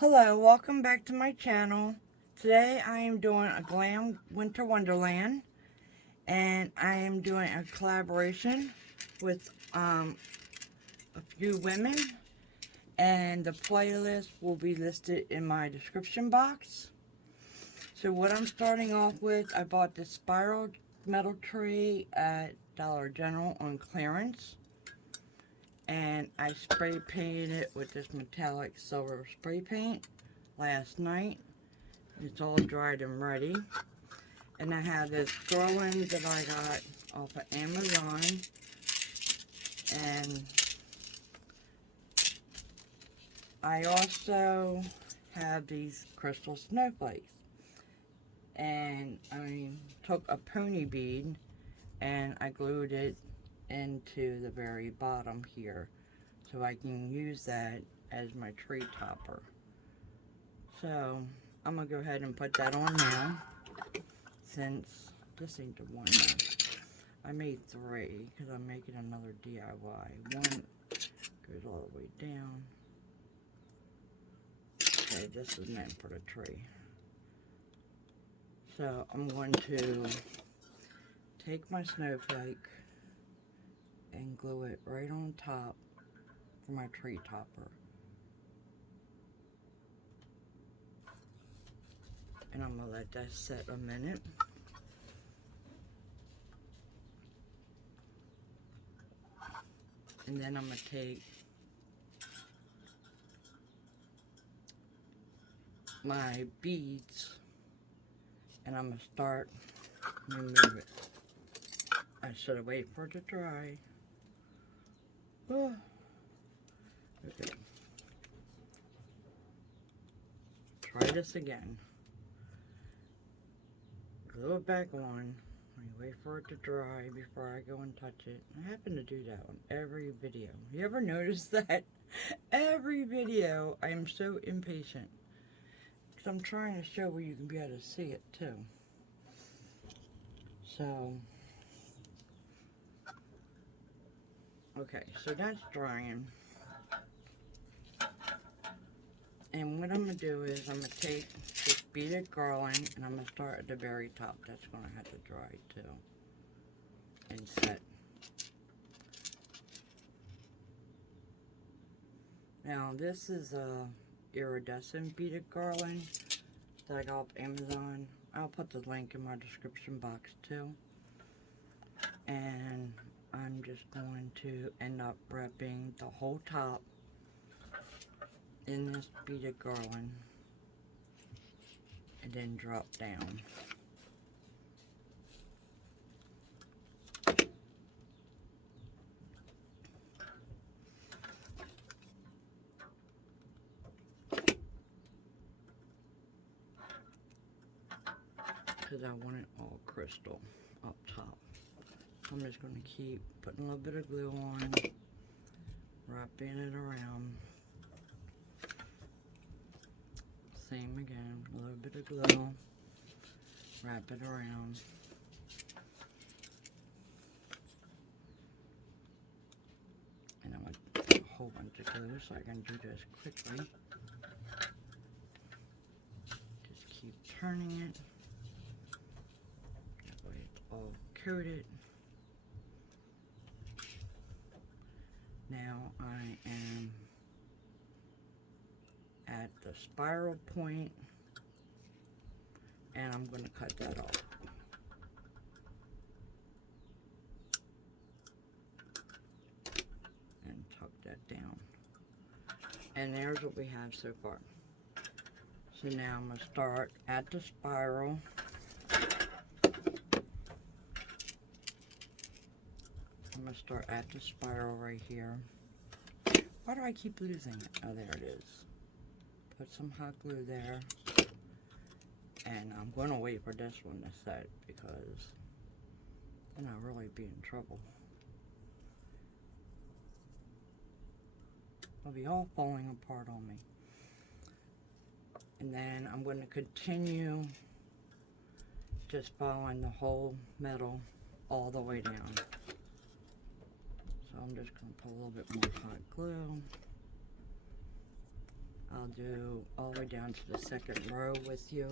Hello, welcome back to my channel. Today I am doing a Glam Winter Wonderland, and I am doing a collaboration with a few women, and the playlist will be listed in my description box. So what I'm starting off with, I bought this spiral metal tree at Dollar General on clearance, and I spray painted it with this metallic silver spray paint last night. It's all dried and ready. And I have this garland that I got off of Amazon. And I also have these crystal snowflakes. And I took a pony bead and I glued it into the very bottom here, so I can use that as my tree topper. So I'm gonna go ahead and put that on now, since this ain't the one now. I made 3 because I'm making another DIY. One goes all the way down. Okay, this is meant for the tree. So I'm going to take my snowflake and glue it right on top for my tree topper. And I'm gonna let that set a minute. And then I'm gonna take my beads and I'm gonna start remove it. I should have waited for it to dry. Oh. Okay. Try this again. Glue it back on. Wait for it to dry before I go and touch it. I happen to do that on every video. You ever notice that? Every video, I am so impatient. Because I'm trying to show where you can be able to see it too. So, okay, so that's drying. And what I'm going to do is I'm going to take this beaded garland and I'm going to start at the very top. That's going to have to dry too. And set. Now this is a iridescent beaded garland that I got off Amazon. I'll put the link in my description box too. And I'm just going to end up wrapping the whole top in this beaded garland and then drop down. Because I want it all crystal up top. So I'm just going to keep putting a little bit of glue on, wrapping it around. Same again, a little bit of glue, wrap it around. And I'm going to put a whole bunch of glue so I can do this quickly. Just keep turning it. That way it's all coated. Now I am at the spiral point and I'm going to cut that off. And tuck that down. And there's what we have so far. So now I'm going to start at the spiral. I'm going to start at the spiral right here. Why do I keep losing it? Oh, there it is. Put some hot glue there. And I'm going to wait for this one to set because then I'll really be in trouble. It'll be all falling apart on me. And then I'm going to continue just following the whole metal all the way down. So I'm just going to put a little bit more hot glue. I'll do all the way down to the second row with you.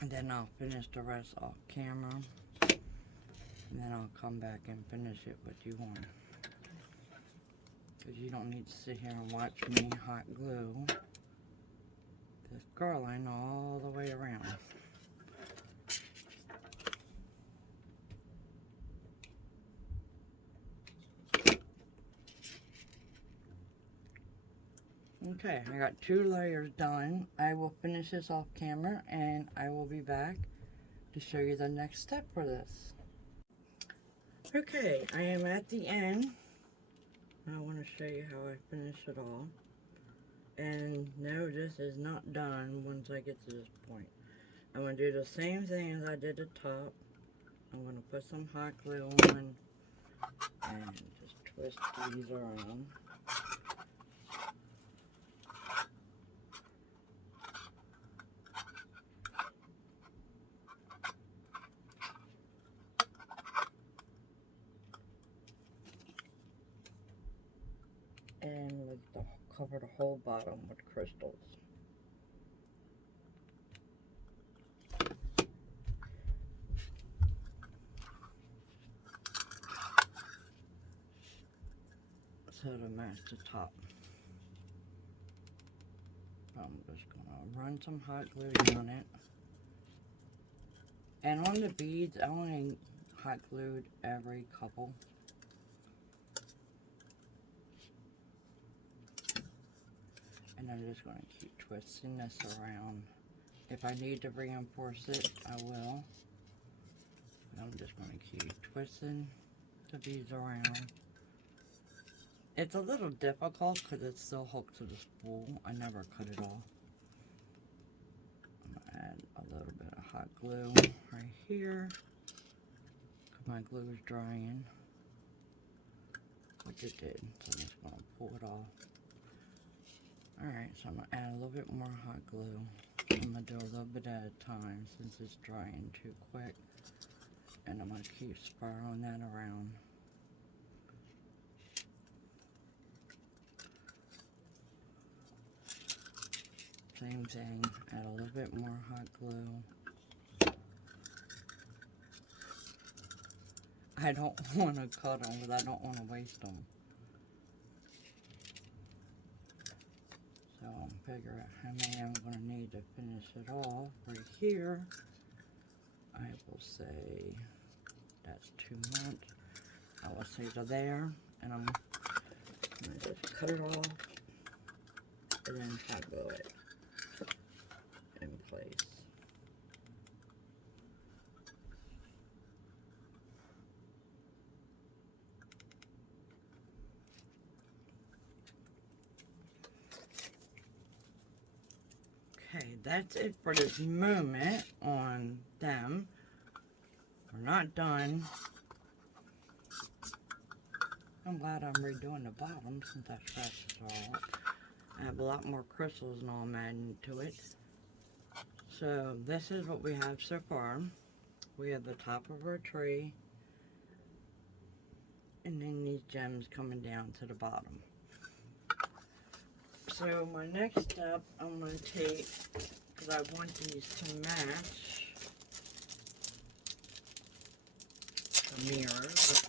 And then I'll finish the rest off camera. And then I'll come back and finish it with you on. Because you don't need to sit here and watch me hot glue this garland all the way around. Okay, I got 2 layers done. I will finish this off camera and I will be back to show you the next step for this. Okay, I am at the end. I want to show you how I finish it all. And no, this is not done once I get to this point. I'm going to do the same thing as I did at the top. I'm going to put some hot glue on and just twist these around. And cover the whole bottom with crystals. So to match the top. I'm just gonna run some hot glue on it. And on the beads, I only hot glued every couple. And I'm just going to keep twisting this around. If I need to reinforce it, I will. But I'm just going to keep twisting the beads around. It's a little difficult because it's still hooked to the spool. I never cut it off. I'm going to add a little bit of hot glue right here. Because my glue is drying. Which it did. So I'm just going to pull it off. Alright, so I'm going to add a little bit more hot glue. I'm going to do a little bit at a time since it's drying too quick. And I'm going to keep spiraling that around. Same thing, add a little bit more hot glue. I don't want to cut them because I don't want to waste them. So I'll figure out how many I'm going to need to finish it off. Right here, I will say that's too much. I will say to there, and I'm going to just cut it off and then hot glue it in place. Okay, that's it for this moment on them. We're not done. I'm glad I'm redoing the bottom since I scratched it all up. I have a lot more crystals and all I'm adding to it. So this is what we have so far. We have the top of our tree. And then these gems coming down to the bottom. So my next step I'm going to take, because I want these to match the mirrors.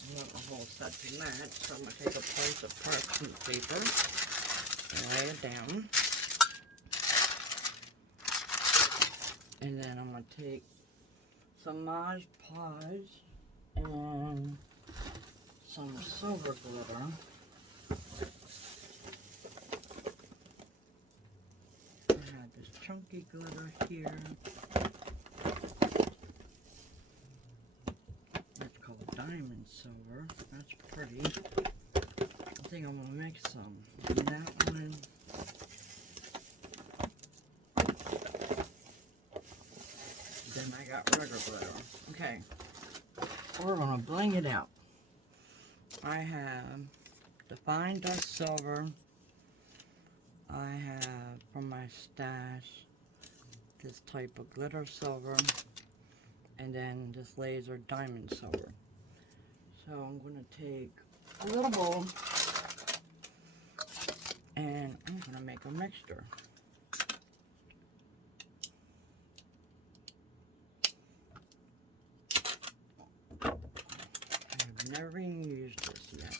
I want the whole set to match, so I'm going to take a piece of parchment paper and lay it down. And then I'm going to take some Mod Podge and some silver glitter. I have this chunky glitter here. It's called diamond silver. That's pretty. I think I'm going to make some. And that one. Then I got regular glitter. Okay. We're going to bling it out. I have the fine dust silver. I have from my stash this type of glitter silver. And then this laser diamond silver. So I'm going to take a little bowl and I'm going to make a mixture. I've never even used this yet.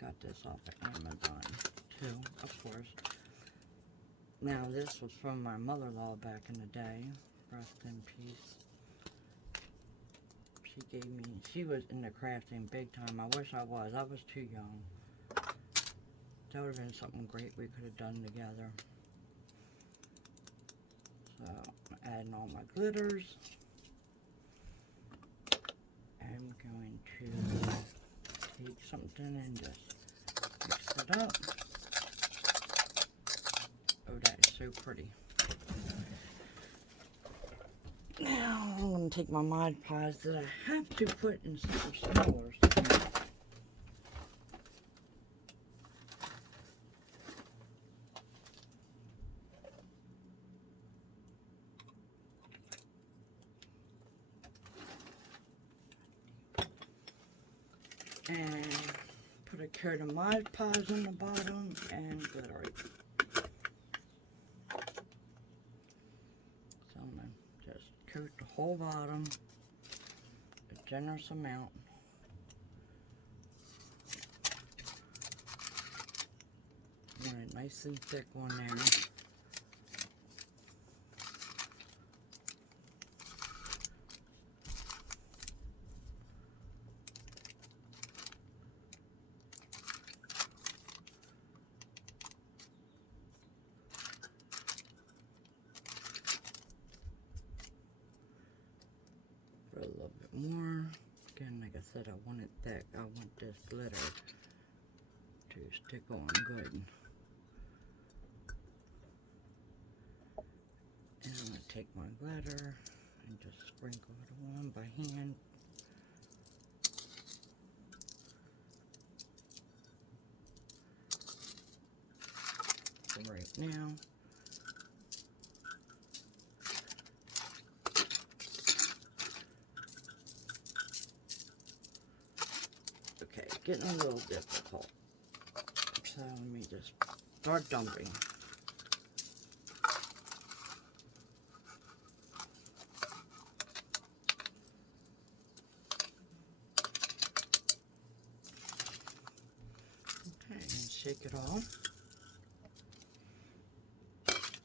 Got this off of Amazon too, of course. Now this was from my mother-in-law back in the day. Rest in peace. She gave me, she was in the crafting big time. I wish I was. I was too young. That would have been something great we could have done together. So, I'm adding all my glitters. I'm going to take something and just mix it up. Oh, that is so pretty. Now, I'm going to take my Mod Podge that I have to put in some smellers. And put a coat of Mod Podge on the bottom and glitter it. So I'm going to just coat the whole bottom, a generous amount. Want it nice and thick on there. Put a little bit more. Again, like I said, I want it thick. I want this glitter to stick on good. And I'm going to take my glitter and just sprinkle it on by hand. So right now, okay, getting a little difficult. So let me just start dumping. Okay, and shake it off.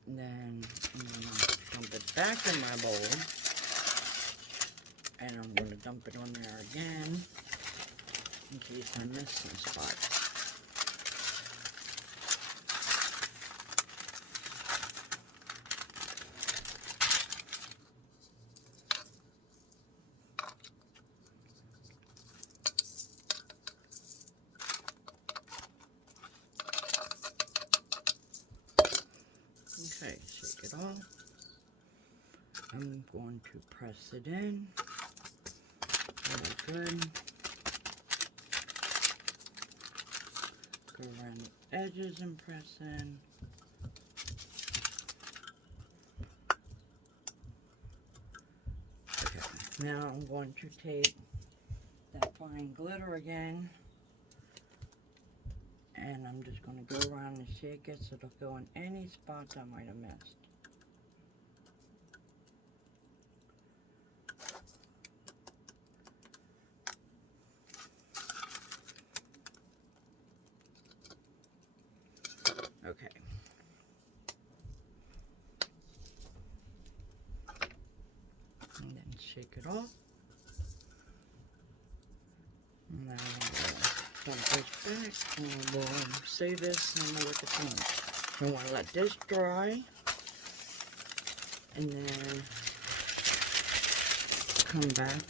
And then I'm going to dump it back in my bowl. And I'm going to dump it on there again in case I miss some spots. Okay, shake it off. I'm going to press it in. Really good. Go around the edges and press in. Okay, now I'm going to take that fine glitter again. And I'm just going to go around and shake it so it'll go in any spots I might have missed. Okay. And then shake it off. Now dump this back and we'll save this and we'll look at things. We want to let this dry and then come back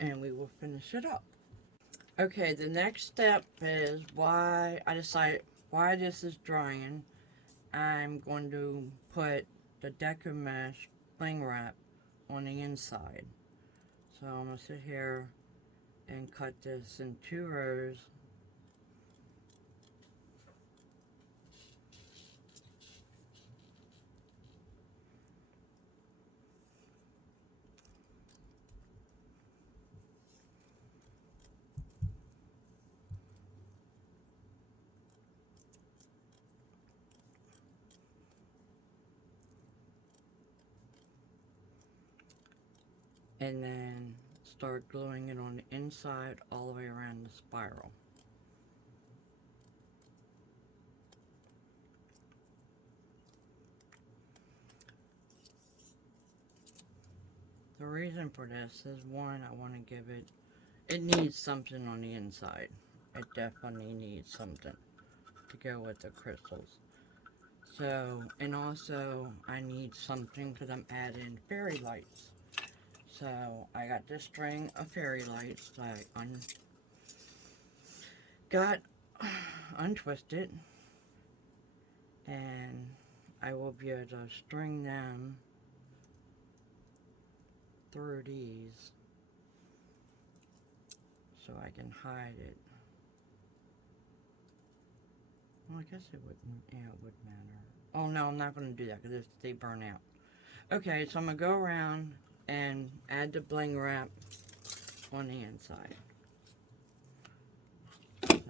and we will finish it up. Okay, the next step is why this is drying. I'm going to put the decor mesh bling wrap on the inside. So I'm going to sit here and cut this in 2 rows. and then start gluing it on the inside all the way around the spiral. The reason for this is, one, I want to give it, it needs something on the inside. It definitely needs something to go with the crystals. So, and also I need something because I'm adding fairy lights. So I got this string of fairy lights that I got untwisted, and I will be able to string them through these so I can hide it. Well, I guess it wouldn't, yeah, it would matter. Oh no, I'm not going to do that because they burn out. Okay, so I'm going to go around and add the bling wrap on the inside. So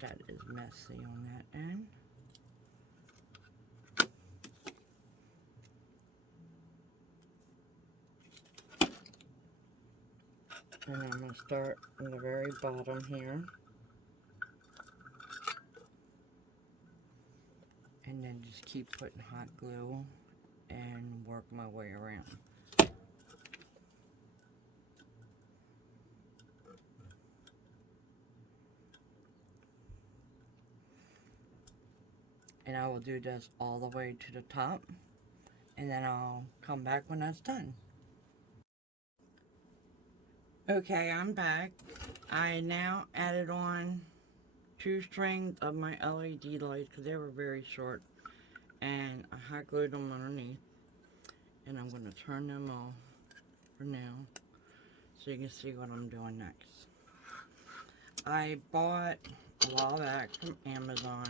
that is messy on that end. And I'm going to start on the very bottom here. And then just keep putting hot glue and work my way around. And I will do this all the way to the top, and then I'll come back when that's done. Okay, I'm back. I now added on 2 strings of my LED lights because they were very short, and I hot glued them underneath, and I'm going to turn them off for now so you can see what I'm doing next. I bought a while back from Amazon,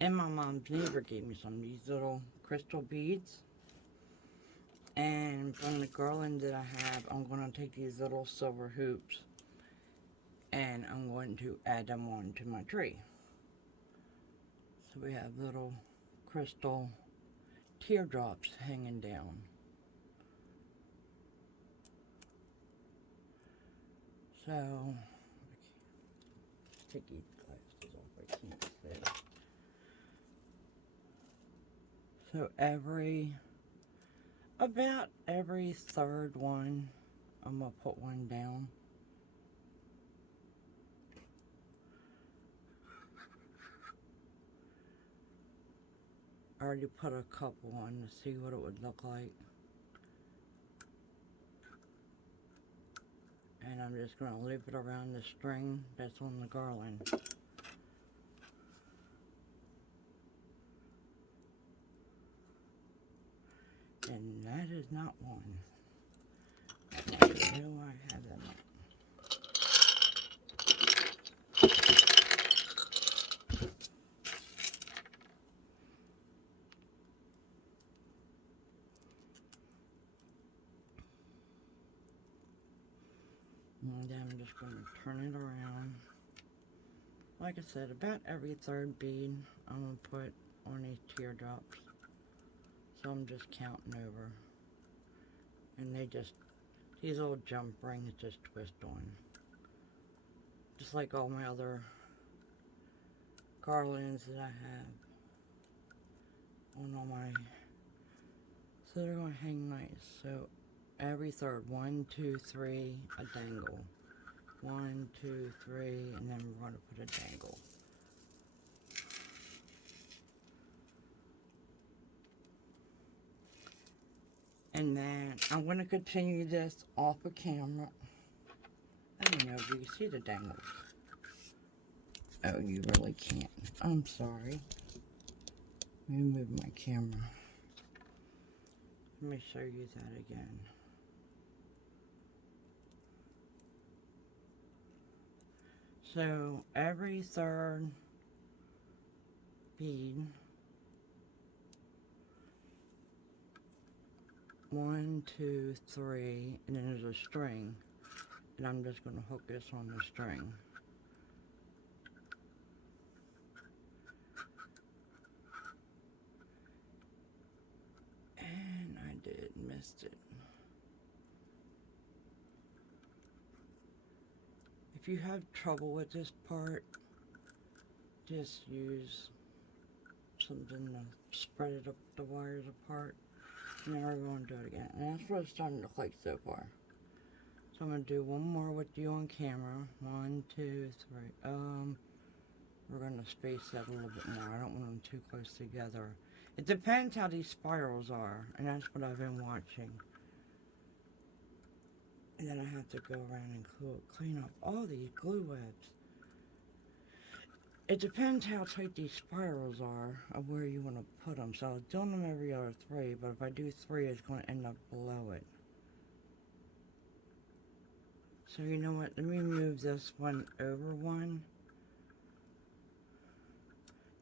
and my mom's neighbor gave me some of these little crystal beads. And from the garland that I have, I'm going to take these little silver hoops and I'm going to add them on to my tree. So we have little crystal teardrops hanging down. So, take these glasses off, I can't see. So about every third one, I'm going to put one down. I already put a couple on to see what it would look like. And I'm just going to loop it around the string that's on the garland. And that is not one. Where do I have them? And then I'm just going to turn it around. Like I said, about every third bead I'm going to put on these teardrops. So I'm just counting over. And these little jump rings just twist on. Just like all my other garlands that I have on all my, so they're going to hang nice. So every third, 1, 2, 3, a dangle. 1, 2, 3, and then we're going to put a dangle. And then I'm going to continue this off of camera. I don't know if you can see the dangles. Oh, you really can't. I'm sorry. Let me move my camera. Let me show you that again. So every third bead, 1, 2, 3, and then there's a string, and I'm just going to hook this on the string. And I did miss missed it. If you have trouble with this part, just use something to spread it up the wires apart. And then we're going to do it again. And that's what it's starting to look like so far. So I'm going to do one more with you on camera. 1, 2, 3. We're going to space that a little bit more. I don't want them too close together. It depends how these spirals are. And that's what I've been watching. And then I have to go around and clean up all these glue webs. It depends how tight these spirals are of where you want to put them. So I was doing them every other 3, but if I do 3, it's going to end up below it. So you know what, let me move this one over one,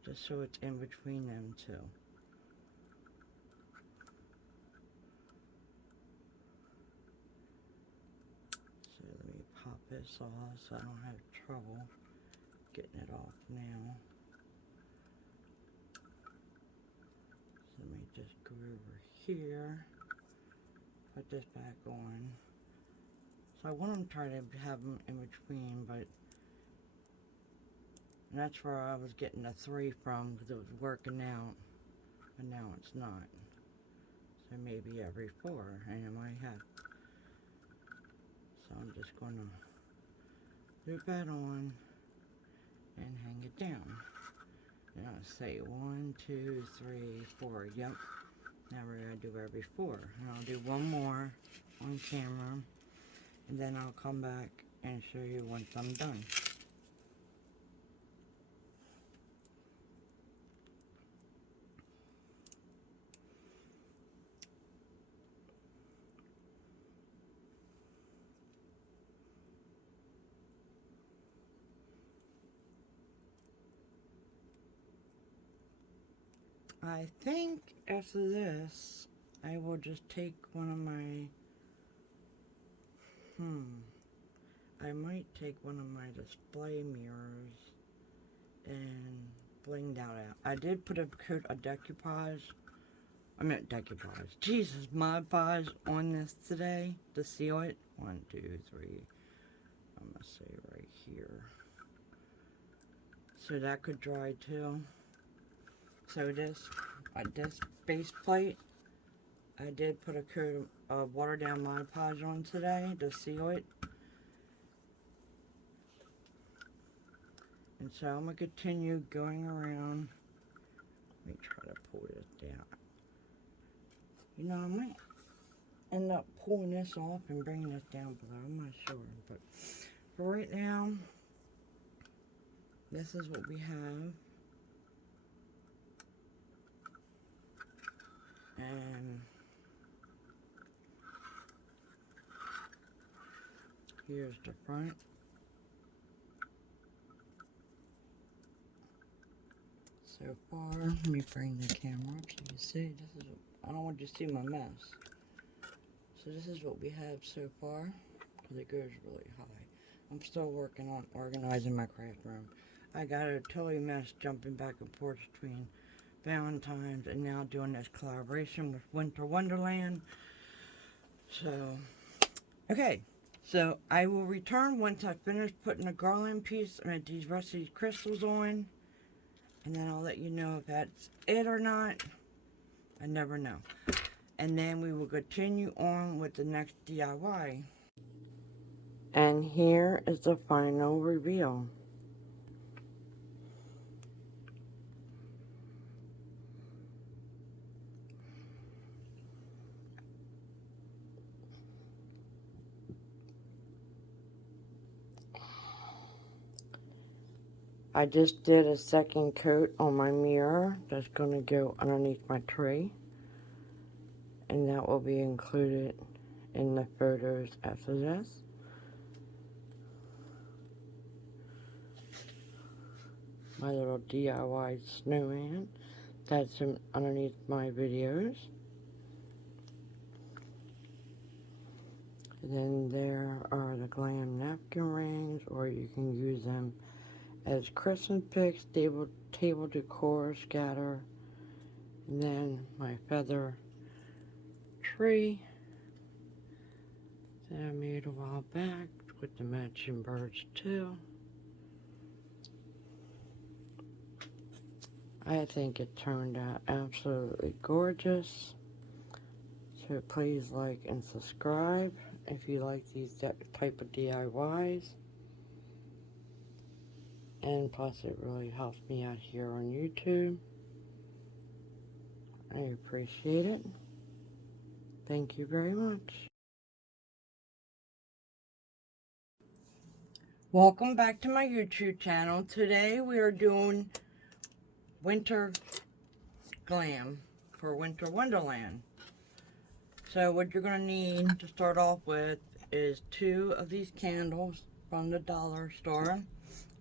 just so it's in between them two. So let me pop this off so I don't have trouble getting it off now. So let me just go over here, put this back on. So I want to try to have them in between, but that's where I was getting the 3 from, because it was working out, but now it's not. So maybe every 4, and it might have. So I'm just going to loop that on and hang it down. And I'll say 1, 2, 3, 4. Yep. Now we're going to do every 4. And I'll do one more on camera. And then I'll come back and show you once I'm done. I think after this, I will just take one of my, I might take one of my display mirrors and bling that out. I did put a coat of decoupage, Jesus, Mod Podge on this today to seal it. 1, 2, 3, I'm gonna say right here. So that could dry too. So this base plate, I did put a coat of watered down Mod Podge on today to seal it. And so I'm going to continue going around. Let me try to pull this down. You know, I might end up pulling this off and bringing this down below. I'm not sure. But for right now, this is what we have. And here's the front. So far, let me bring the camera up so you see. This is, I don't want you to see my mess. So this is what we have so far, because it goes really high. I'm still working on organizing my craft room. I got a totally mess jumping back and forth between Valentine's and now doing this collaboration with Winter Wonderland. So, okay. So I will return once I finish putting the garland piece and these rest of these crystals on. And then I'll let you know if that's it or not. I never know. And then we will continue on with the next DIY. And here is the final reveal. I just did a second coat on my mirror that's going to go underneath my tree. And that will be included in the photos after this. My little DIY snowman that's underneath my videos. And then there are the Glam napkin rings, or you can use them as Christmas picks, table decor, scatter. And then my feather tree that I made a while back with the matching birds too. I think it turned out absolutely gorgeous. So please like and subscribe if you like these type of DIYs. And plus it really helps me out here on YouTube. I appreciate it. Thank you very much. Welcome back to my YouTube channel. Today we are doing winter glam for Winter Wonderland. So what you're going to need to start off with is 2 of these candles from the dollar store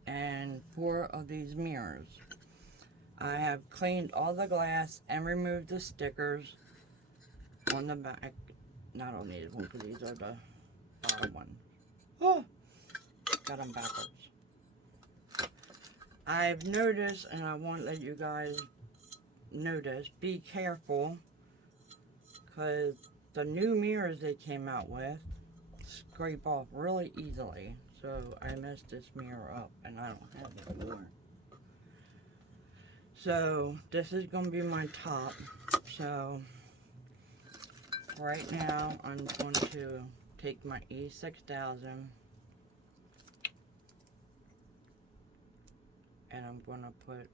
and 4 of these mirrors. I have cleaned all the glass and removed the stickers on the back. Not on these ones, because these are the bottom ones. Oh, got them backwards. I've noticed, and I want to let you guys notice, be careful, because the new mirrors they came out with scrape off really easily. So I messed this mirror up and I don't have it anymore. So this is going to be my top. So right now I'm going to take my E6000 and I'm going to put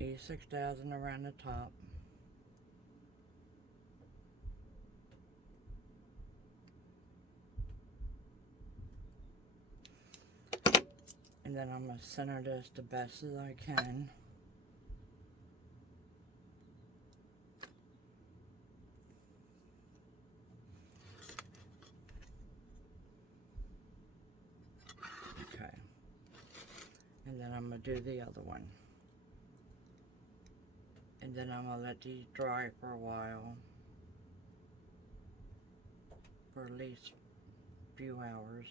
E6000 around the top. And then I'm going to center this the best as I can. Okay. And then I'm going to do the other one. And then I'm going to let these dry for a while. For at least a few hours.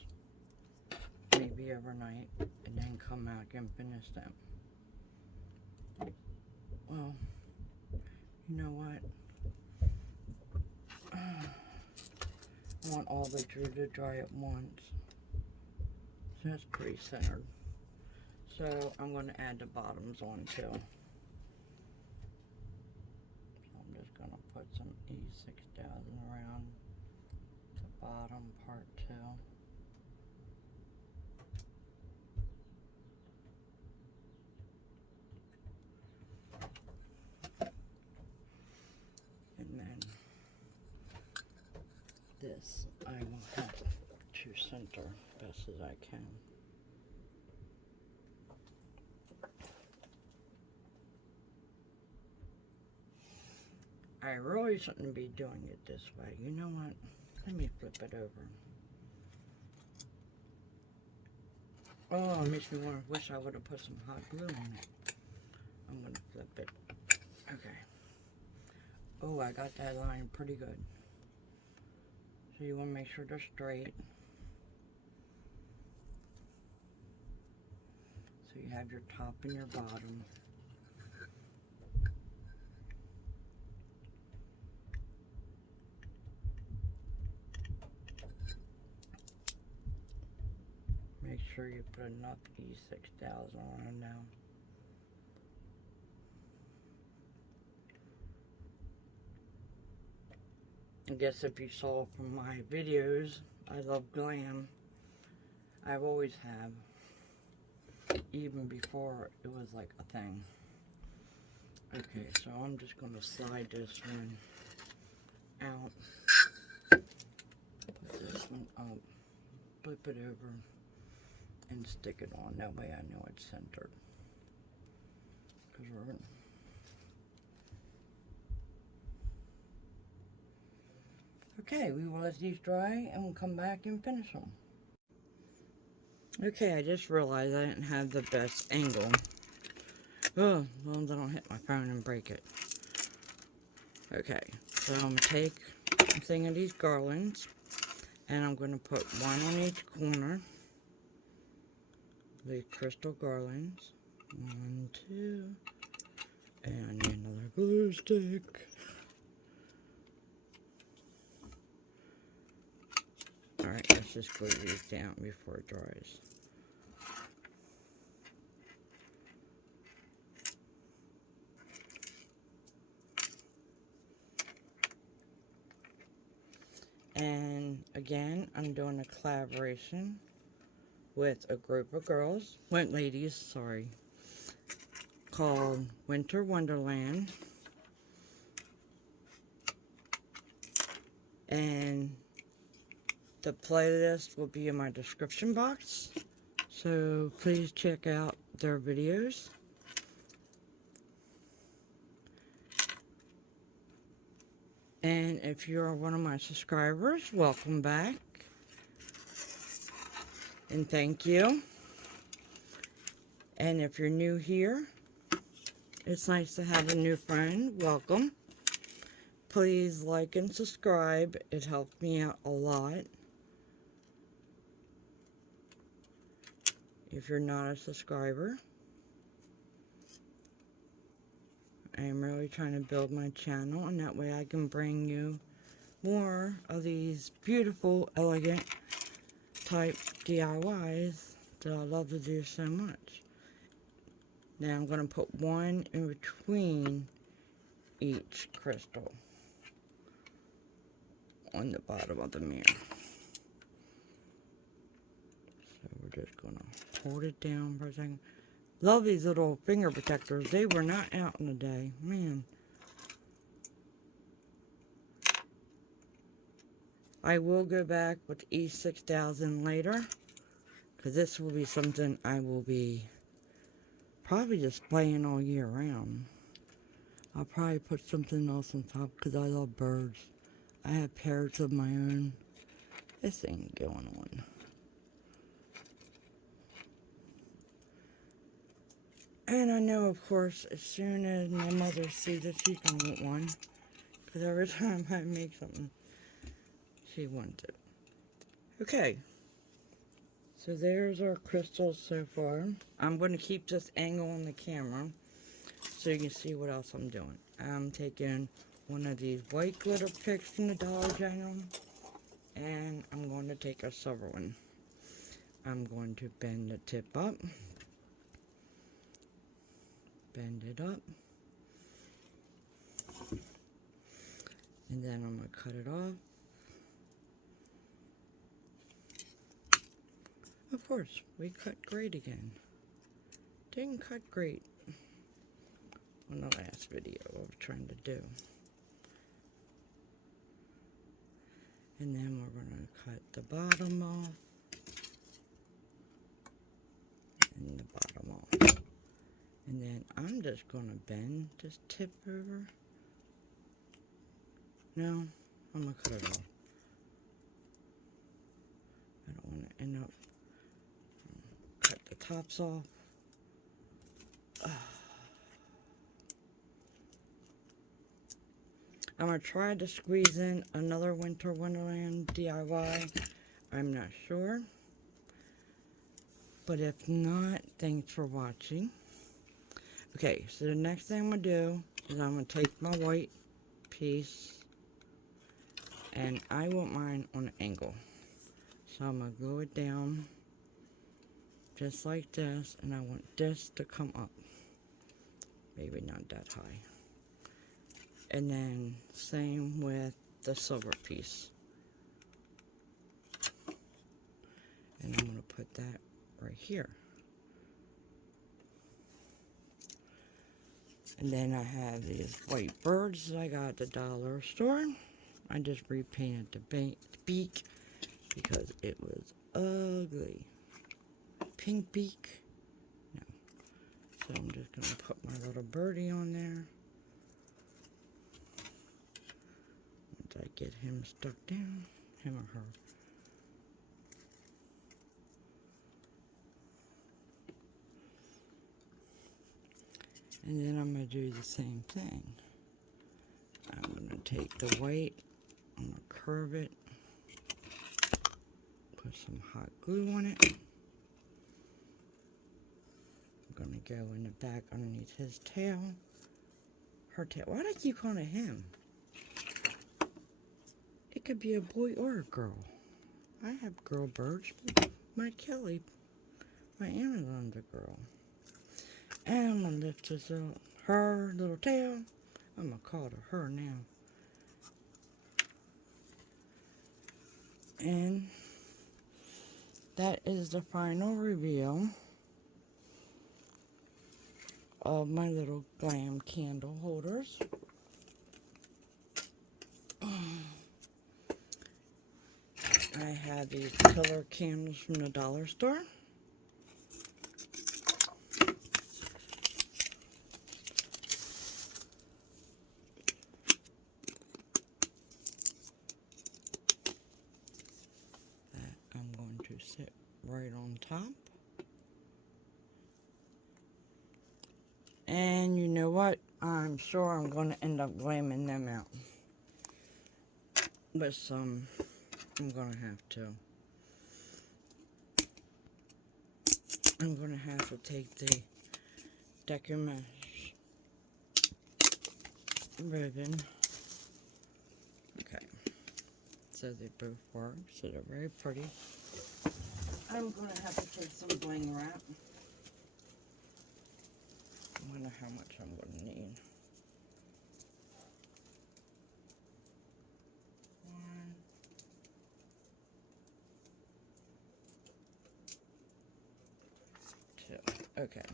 Maybe overnight. And then come back and finish them. Well, you know what? I want all the glue to dry at once. So that's pretty centered. So I'm going to add the bottoms on too. So I'm just going to put some E6000 around the bottom part too. And then this I will have to center best as I can. I really shouldn't be doing it this way. You know what? Let me flip it over. Oh, it makes me wish I would have put some hot glue on it. I'm going to flip it. Okay. Oh, I got that line pretty good. So you want to make sure they're straight. So you have your top and your bottom. Make sure you put enough E6000 on them now. I guess if you saw from my videos, I love glam. I've always have. Even before it was like a thing. Okay, so I'm just going to slide this one out. Put this one up. Flip it over. And stick it on. That way I know it's centered. Because we're going to... Okay, we will let these dry and we'll come back and finish them. Okay, I just realized I didn't have the best angle. Oh, as long as I don't hit my phone and break it. Okay, so I'm going to take a thing of these garlands and I'm going to put one on each corner. These crystal garlands. 1, 2. And I need another glue stick. just glue these down before it dries. And again, I'm doing a collaboration with a group of girls, ladies, sorry, called Winter Wonderland. And the playlist will be in my description box, so please check out their videos. And if you are one of my subscribers, welcome back. And thank you. And if you're new here, it's nice to have a new friend. Welcome. Please like and subscribe. It helps me out a lot. If you're not a subscriber, I am really trying to build my channel, and that way I can bring you more of these beautiful, elegant type DIYs that I love to do so much. Now I'm going to put one in between each crystal on the bottom of the mirror. So we're just going to hold it down for a second. Love these little finger protectors. They were not out in the day. Man. I will go back with E6000 later, because this will be something I will be probably displaying all year round. I'll probably put something else on top because I love birds. I have parrots of my own. This ain't going on. And I know, of course, as soon as my mother sees it, she's going to want one. Because every time I make something, she wants it. Okay. So there's our crystals so far. I'm going to keep this angle on the camera so you can see what else I'm doing. I'm taking one of these white glitter picks from the Dollar General, and I'm going to take a silver one. I'm going to bend the tip up, bend it up, and then I'm going to cut it off. Of course, we cut great again. Didn't cut great on the last video I was trying to do. And then we're going to cut the bottom off. And the bottom off. And then I'm just going to bend this tip over. No, I'm going to cut it off. I don't want to end up cut the tops off. I'm going to try to squeeze in another Winter Wonderland DIY. I'm not sure. But if not, thanks for watching. Okay, so the next thing I'm going to do is I'm going to take my white piece, and I want mine on an angle. So I'm going to glue it down just like this, and I want this to come up. Maybe not that high. And then same with the silver piece. And I'm going to put that right here. And then I have these white birds that I got at the dollar store. I just repainted the beak because it was ugly. Pink beak. No. So I'm just going to put my little birdie on there. Once I get him stuck down, him or her. And then I'm going to do the same thing. I'm going to take the white, I'm going to curve it, put some hot glue on it. I'm going to go in the back underneath his tail, her tail. Why do I keep calling it him? It could be a boy or a girl. I have girl birds. My Kelly, my Amazon's a girl. And I'm gonna lift this up. Her little tail. I'm gonna call her now. And that is the final reveal of my little Glam candle holders. I have these pillar candles from the dollar store. That I'm going to sit right on top. And you know what? I'm sure I'm going to end up glamming them out with some. I'm going to have to. I'm going to have to take the decor mesh ribbon. Okay. So they both work. So they're very pretty. I'm going to have to take some bling wrap. I wonder how much I'm going to need. 1, 2. Okay.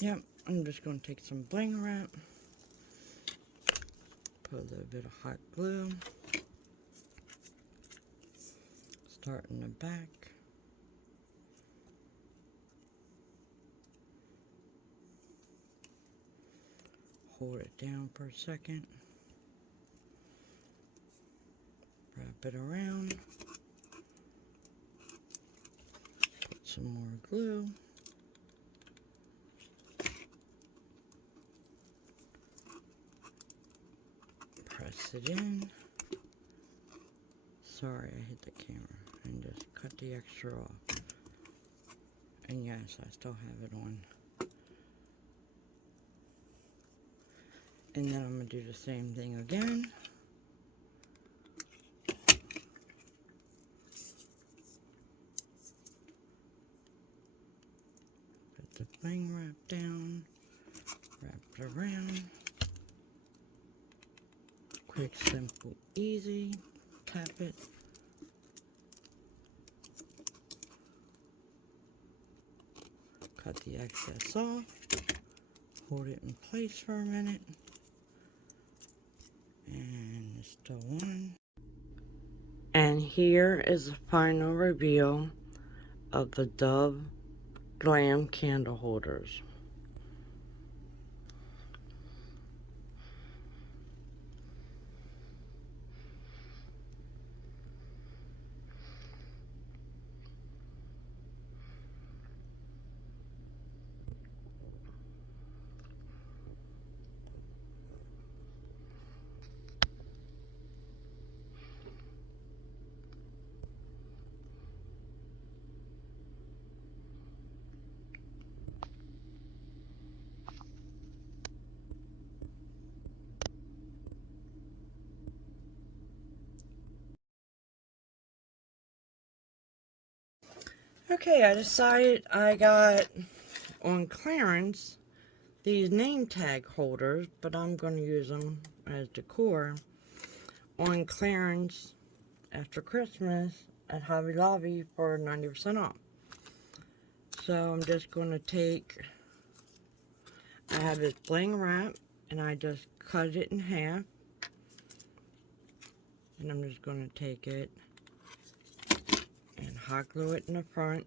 Yep, I'm just going to take some bling wrap. Put a little bit of hot glue. Start in the back. Hold it down for a second. Wrap it around. Put some more glue. Press it in. Sorry, I hit the camera. And just cut the extra off. And yes, I still have it on. And then I'm going to do the same thing again. Put the bling wrap down. Wrap it around. Quick, simple, easy. Tap it. Cut the excess off. Hold it in place for a minute. And it's still on. And here is the final reveal of the Dove Glam candle holders. Okay, I decided I got on clearance these name tag holders, but I'm going to use them as decor on clearance after Christmas at Hobby Lobby for 90% off. So I'm just going to take, I have this bling wrap and I just cut it in half. And I'm just going to take it and hot glue it in the front.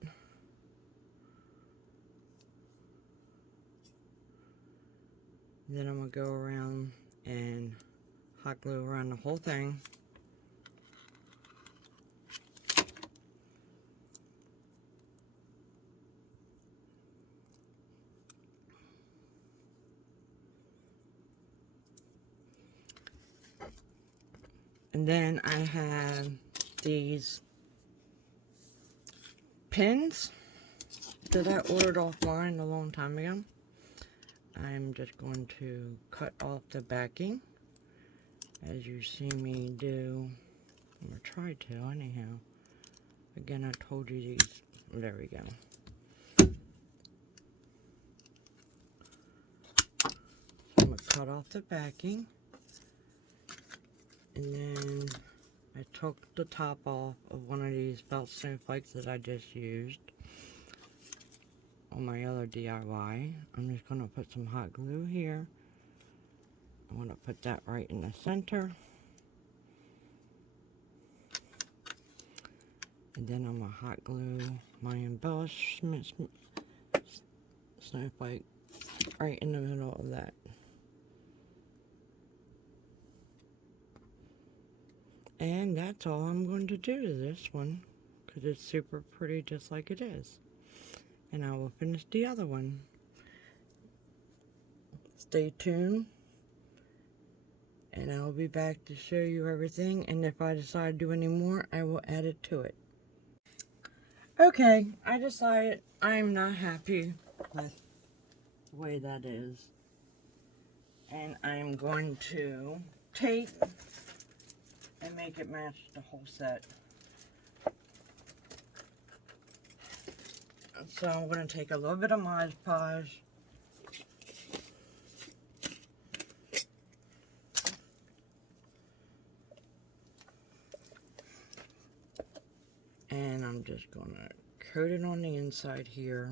Then I'm going to go around and hot glue around the whole thing. And then I have these pins that I ordered offline a long time ago. I'm just going to cut off the backing, as you see me do. I'm going to try to, anyhow. Again, I told you these. There we go. So I'm going to cut off the backing. And then I took the top off of one of these felt snowflakes that I just used on my other DIY. I'm just going to put some hot glue here. I want to put that right in the center. And then I'm going to hot glue my embellishment snowflake right in the middle of that. And that's all I'm going to do to this one, because it's super pretty just like it is. And I will finish the other one. Stay tuned. And I will be back to show you everything. And if I decide to do any more, I will add it to it. Okay, I decided I'm not happy with the way that is. And I'm going to tape and make it match the whole set. So I'm going to take a little bit of Mod Podge, and I'm just going to coat it on the inside here.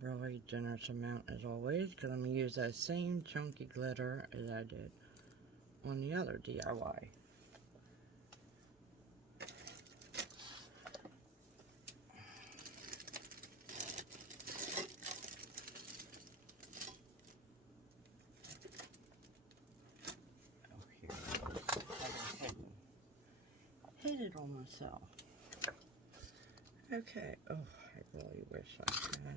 Really generous amount as always, because I'm going to use that same chunky glitter as I did on the other DIY. Hit it on myself. Okay. Oh, I really wish I had.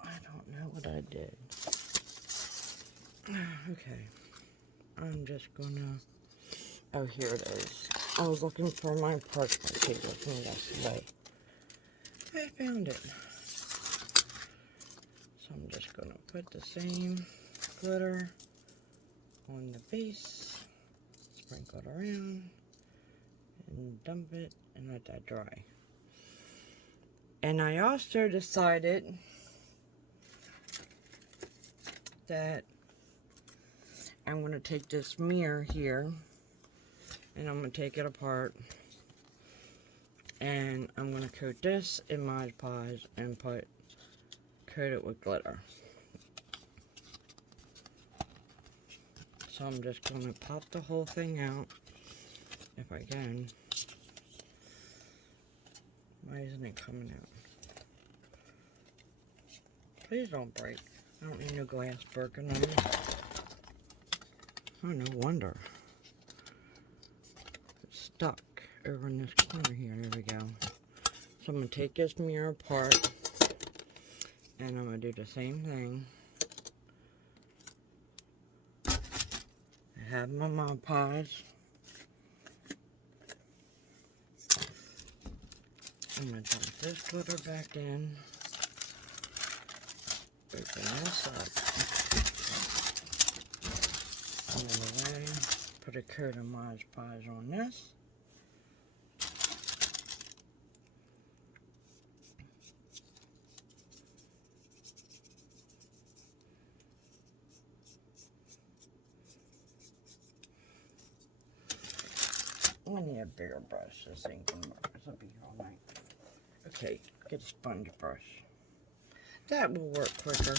I don't know what I did. Okay. I'm just gonna. Oh, here it is. I was looking for my parchment paper from yesterday. I found it. So I'm just gonna put the same glitter on the base. Sprinkle it around and dump it and let that dry. And I also decided that I'm going to take this mirror here and I'm going to take it apart and I'm going to coat this in Mod Podge and coat it with glitter. So I'm just going to pop the whole thing out, if I can. Why isn't it coming out? Please don't break. I don't need no glass broken on me. Oh, no wonder. It's stuck over in this corner here. There we go. So I'm going to take this mirror apart, and I'm going to do the same thing. I have my Mod Podge. I'm going to dump this glitter back in. Open this up. Out of the way. Put a coat of Mod Podge on this. I need a bigger brush. This ain't gonna work. This will be here all night. Okay, get a sponge brush. That will work quicker.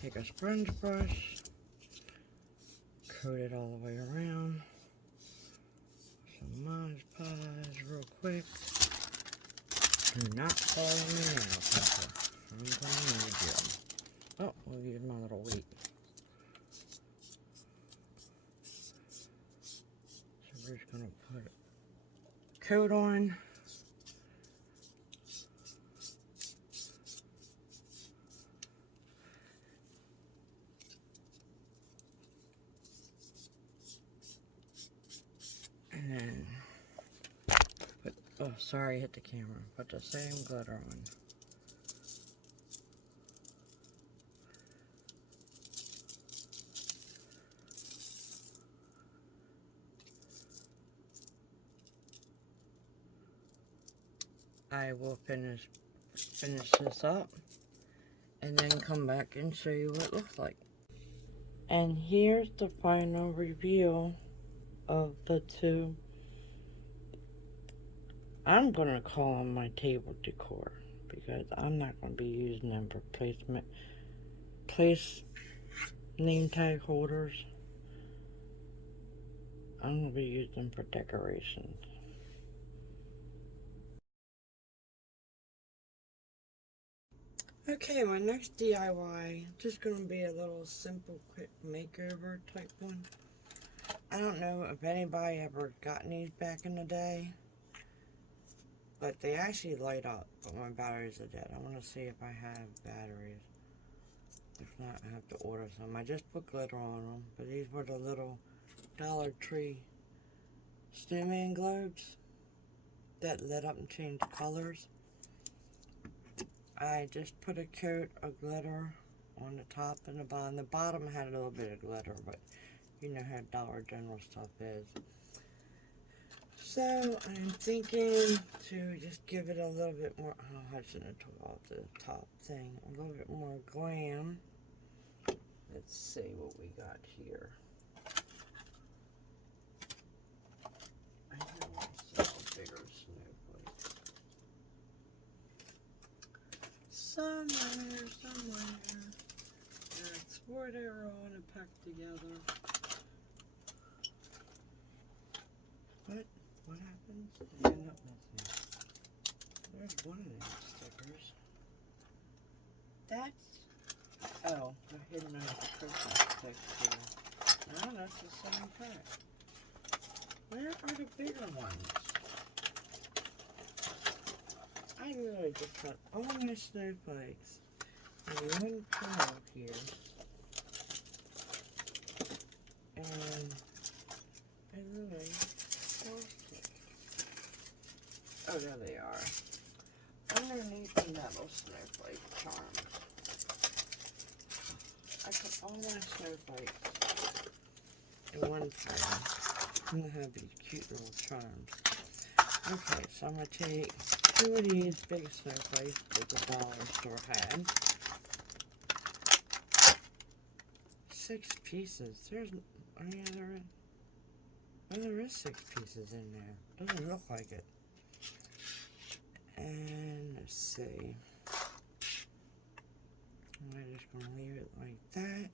Take a sponge brush, coat it all the way around. Some Mod Podge real quick. Do not follow me now, Pepper. I'm gonna need you. Oh, we'll use my little weight. So we're just gonna put a coat on. And then Oh, sorry, I hit the camera. Put the same glitter on. I will finish this up and then come back and show you what it looks like. And here's the final reveal of the two. I'm gonna call them my table decor because I'm not gonna be using them for place name tag holders. I'm gonna be using them for decorations. Okay, my next DIY, just gonna be a little simple quick makeover type one. I don't know if anybody ever gotten these back in the day, but they actually light up, but my batteries are dead. I want to see if I have batteries. If not, I have to order some. I just put glitter on them, but these were the little Dollar Tree snowman globes that lit up and changed colors. I just put a coat of glitter on the top and the bottom. The bottom had a little bit of glitter, but you know how Dollar General stuff is. So I'm thinking to just give it a little bit more, oh, I shouldn't have took off the top thing, a little bit more glam. Let's see what we got here. I know I saw bigger snowflakes. Somewhere. That's where they're all in a pack together. What happens? They end up missing. There's one of these stickers. That's, oh, they're hidden under the Christmas sticks here. No, that's the same pack. Where are the bigger ones? I literally just got all my snowflakes in one pile here. And I literally lost it. Oh, there they are. Underneath the metal snowflake charms. I put all my snowflakes in one pile. I'm going to have these cute little charms. Okay, so I'm going to take 2 of these big snowflakes that the dollar store had. 6 pieces. There's any other... Oh, there is 6 pieces in there. Doesn't look like it. And let's see. Am I just going to leave it like that?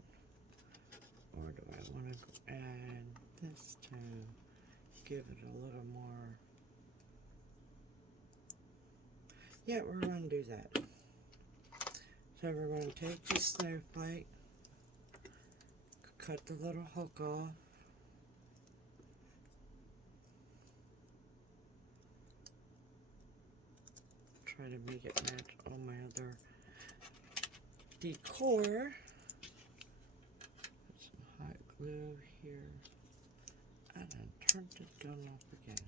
Or do I want to add this to give it a little more? Yeah, we're going to do that. So we're going to take the snowflake, cut the little hook off. Try to make it match all my other decor. Put some hot glue here. And then turn this gun off again.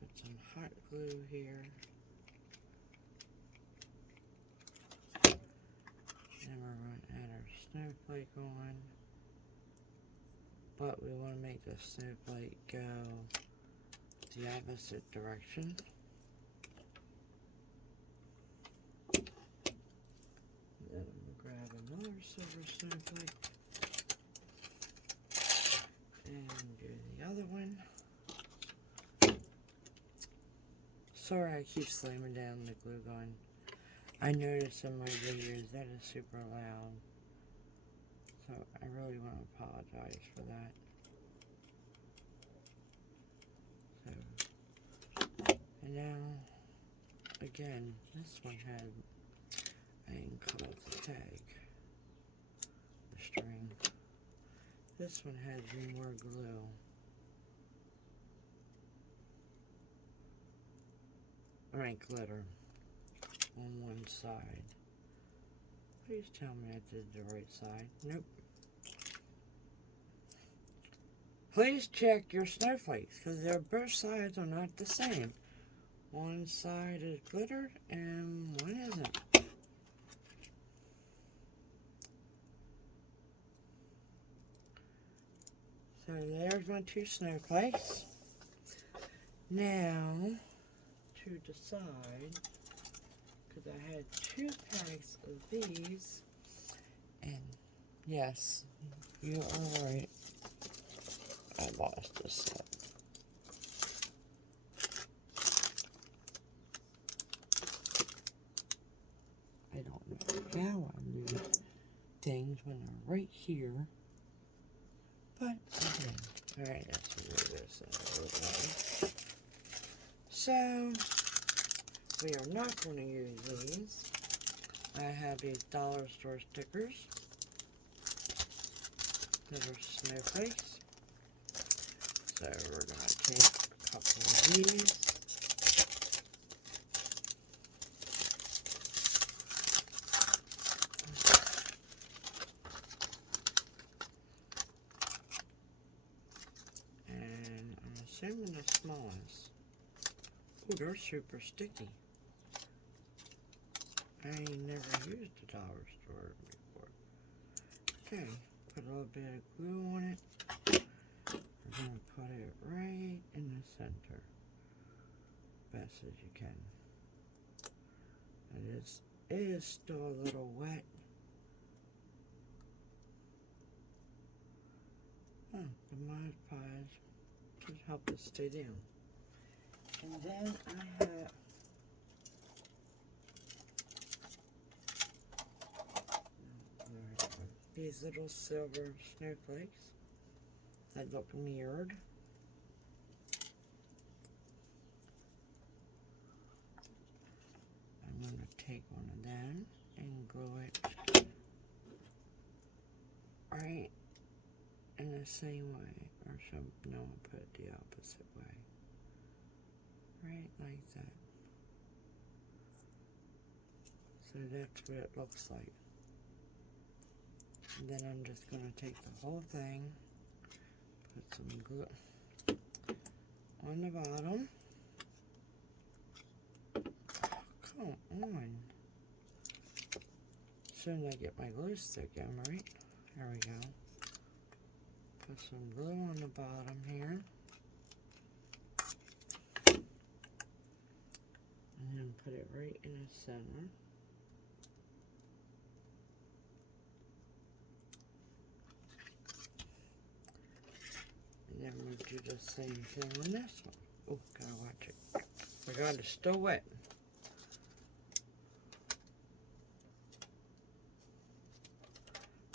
Put some hot glue here. And we're going to add our snowflake on. But we want to make the snowflake go the opposite direction. Then I'm going to grab another silver snowflake and do the other one. Sorry I keep slamming down the glue gun. I noticed in my videos that is super loud. So I really want to apologize for that. So, and now, again, this one had, I didn't cut off the tag, the string. This one has more glue. I mean glitter on one side. Please tell me I did the right side. Nope. Please check your snowflakes because their both sides are not the same. One side is glittered and one isn't. So there's my 2 snowflakes. Now, to decide, because I had 2 packs of these, and yes, you are right, I lost this set. I don't know how I moved things when they're right here, but I did. Alright, let's move this out of the way. So, we are not going to use these. I have these dollar store stickers that are snowflakes. So we're going to take a couple of these. And I'm assuming the smallest. Oh, they're super sticky. I ain't never used a dollar store before. Okay, put a little bit of glue on it. We're going to put it right in the center. Best as you can. It is still a little wet. Oh, the Mod Podge should help it stay down. And then I have these little silver snowflakes that look mirrored. I'm going to take one of them and glue it right in the same way, or some, no, I'll put it the opposite way. Right like that. So that's what it looks like. And then I'm just going to take the whole thing, put some glue on the bottom. Oh, come on. Soon I get my glue stick in, right? There we go. Put some glue on the bottom here. And then put it right in the center. And then we'll do the same thing on this one. Oh, gotta watch it. My God, it's still wet.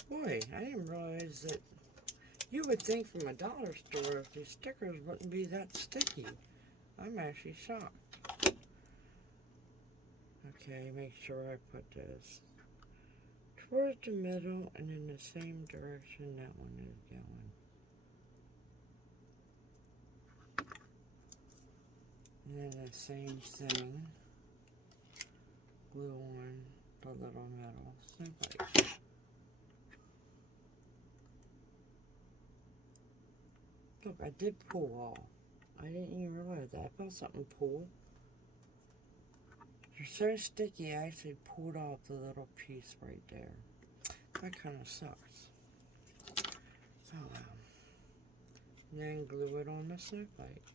Boy, I didn't realize that you would think from a dollar store if these stickers wouldn't be that sticky. I'm actually shocked. Okay, make sure I put this towards the middle and in the same direction that one is going. And then the same thing, glue on the little metal snowflake. Look, I did pull all. I didn't even realize that. I felt something pull. They're so sticky, I actually pulled off the little piece right there. That kind of sucks. Oh well. Then glue it on the snowflake.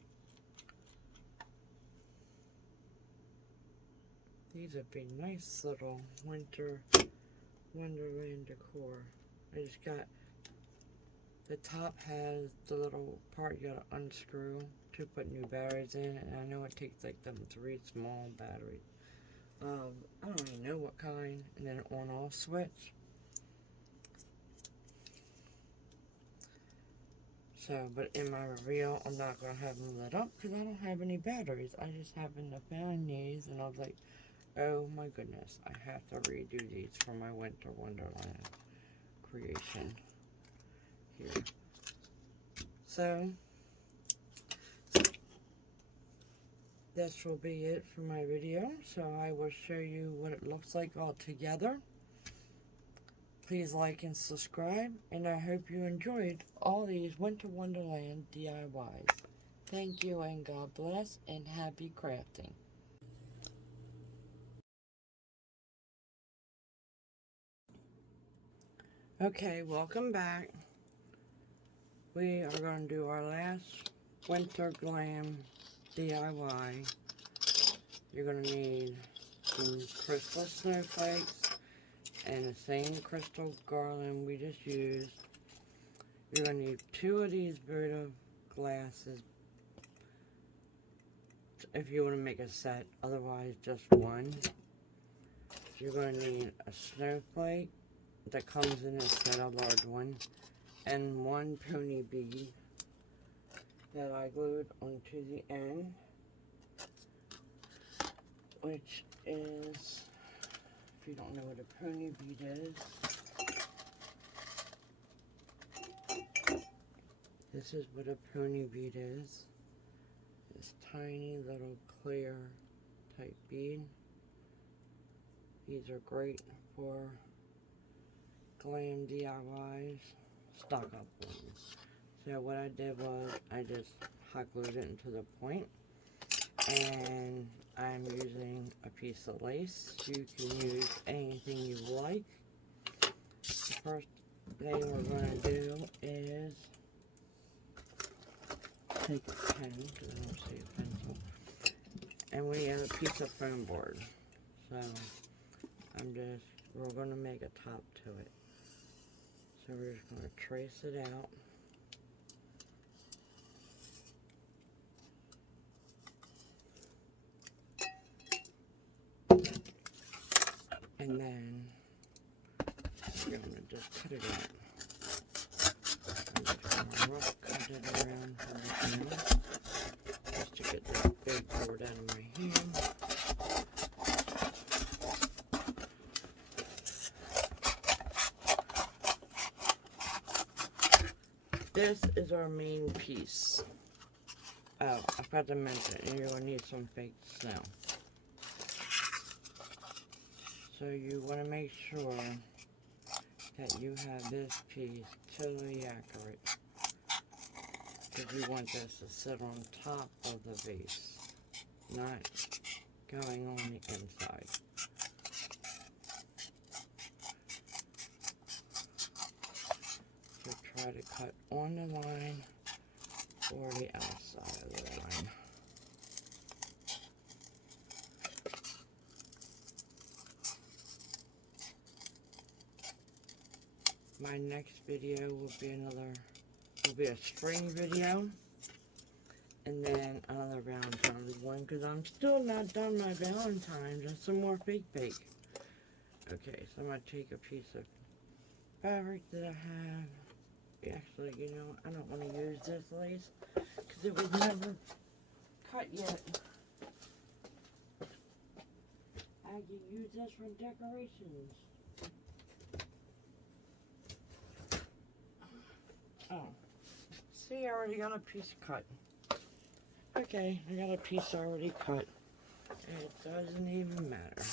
These would be nice little winter wonderland decor. I just got, the top has the little part you gotta unscrew to put new batteries in, and I know it takes like them 3 small batteries. I don't even know what kind, and then an on-off switch. So, but in my reveal, I'm not going to have them lit up because I don't have any batteries. I just happened to find these, and I was like, oh my goodness, I have to redo these for my Winter Wonderland creation here. So, this will be it for my video. So I will show you what it looks like all together. Please like and subscribe, and I hope you enjoyed all these Winter Wonderland DIYs. Thank you, and God bless, and happy crafting. Okay, welcome back. We are going to do our last winter glam DIY. You're going to need some crystal snowflakes and the same crystal garland we just used. You're going to need 2 of these Buddha glasses if you want to make a set, otherwise just 1. You're going to need a snowflake that comes in a set, a large one, and 1 pony bead that I glued onto the end, which is, if you don't know what a pony bead is, this is what a pony bead is. This tiny little clear type bead. These are great for glam DIYs, stock up ones. So what I did was I just hot glued it into the point, and I'm using a piece of lace. You can use anything you like. The first thing we're going to do is take a pen, because I don't see a pencil, and we have a piece of foam board. So we're going to make a top to it. So we're just going to trace it out. And then we're going to just cut it out. I'm just going to rough cut it around right now, just to get this big board out of my hand. This is our main piece. Oh, I forgot to mention, you're going to need some fake snow. So you want to make sure that you have this piece totally accurate, because you want this to sit on top of the vase, not going on the inside. So try to cut on the line or the outside of the line. My next video will be a spring video, and then another Valentine's one, because I'm still not done my Valentine's. There's some more fake bake. Okay, so I'm going to take a piece of fabric that I have. Actually, you know, I don't want to use this lace, because it was never cut yet. I can use this for decorations. Oh, see, I already got a piece cut. Okay, I got a piece already cut. It doesn't even matter.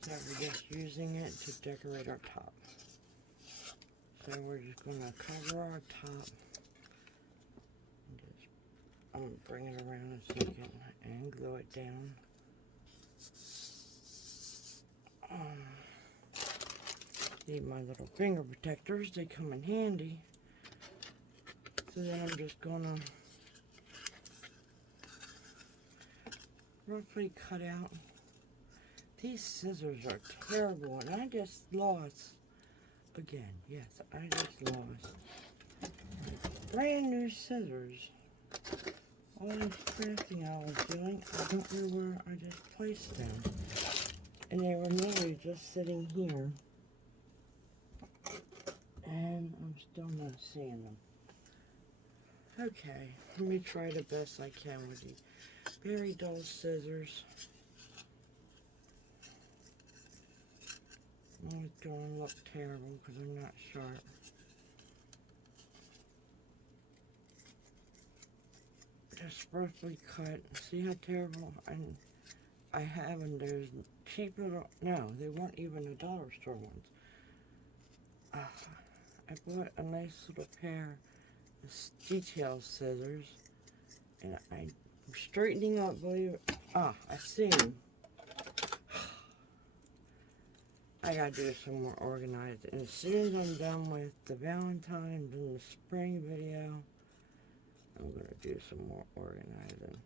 So we're just using it to decorate our top. So we're just going to cover our top. I'm going to bring it around a second and glue it down. Need my little finger protectors. They come in handy. So then I'm just gonna roughly cut out. These scissors are terrible, and I just lost again. Yes, I just lost brand new scissors. All this crafting I was doing, I don't know where I just placed them, and they were literally just sitting here, and I'm still not seeing them. Okay, let me try the best I can with these very dull scissors. Oh, it's going to look terrible because they're not sharp. Just roughly cut. See how terrible? And I have them. There's cheap little, no, they weren't even the dollar store ones. I bought a nice little pair of detail scissors, and I'm straightening up, believe it. I see them. I gotta do some more organizing. And as soon as I'm done with the Valentine's and the spring video, I'm gonna do some more organizing.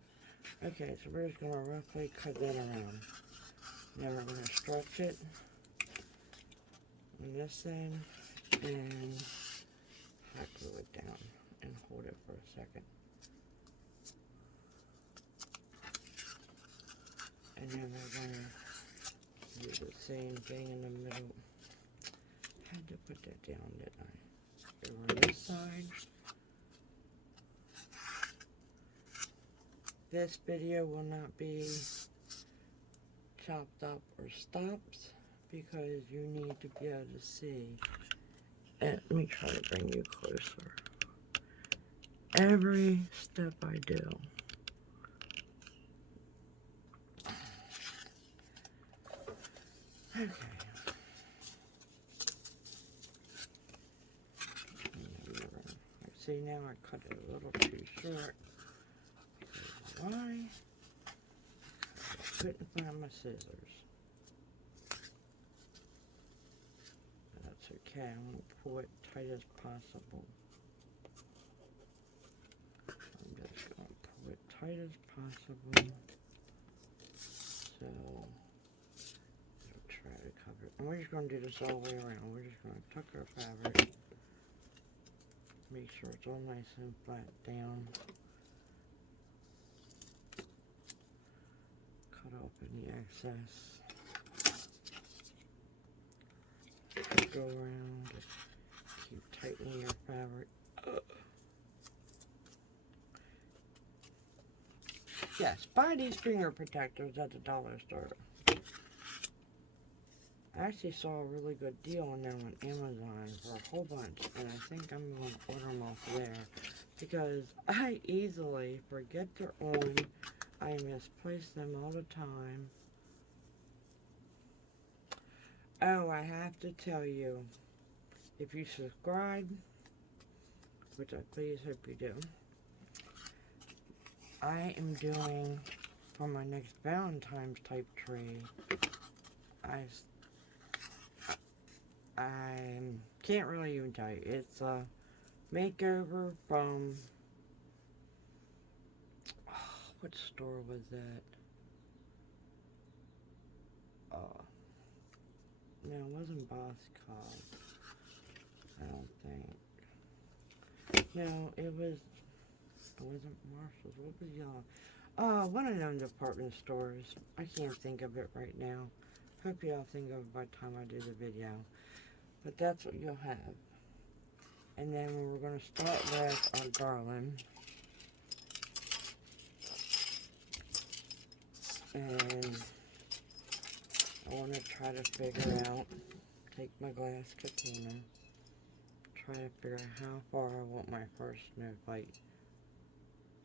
Okay, so we're just gonna roughly cut that around. Then we're gonna stretch it on this end and hot glue it down and hold it for a second. And then we're gonna do the same thing in the middle. Had to put that down, didn't I? Over on this side. This video will not be chopped up or stopped because you need to be able to see. And let me try to bring you closer. Every step I do. Okay. See, now I cut it a little too short. Why? I couldn't find my scissors. But that's okay. I'm going to pull it tight as possible. I'm just going to pull it tight as possible. So, I'll try to cover it. And we're just going to do this all the way around. We're just going to tuck our fabric. Make sure it's all nice and flat down. Cut off any excess. Go around. Keep tightening your fabric. Yes, buy these finger protectors at the dollar store. I actually saw a really good deal on them on Amazon for a whole bunch, and I think I'm going to order them off there because I easily forget they're on. I misplace them all the time. Oh, I have to tell you, if you subscribe, which I please hope you do, I am doing, for my next Valentine's type tree, I can't really even tell you. It's a makeover from, what store was that? No, it wasn't Boss Cog. I don't think. No, it wasn't Marshall's. What was y'all? One of them department stores. I can't think of it right now. Hope y'all think of it by the time I do the video. But that's what you'll have. And then we're going to start with our garland. And I want to try to figure out, take my glass container, try to figure out how far I want my first snowflake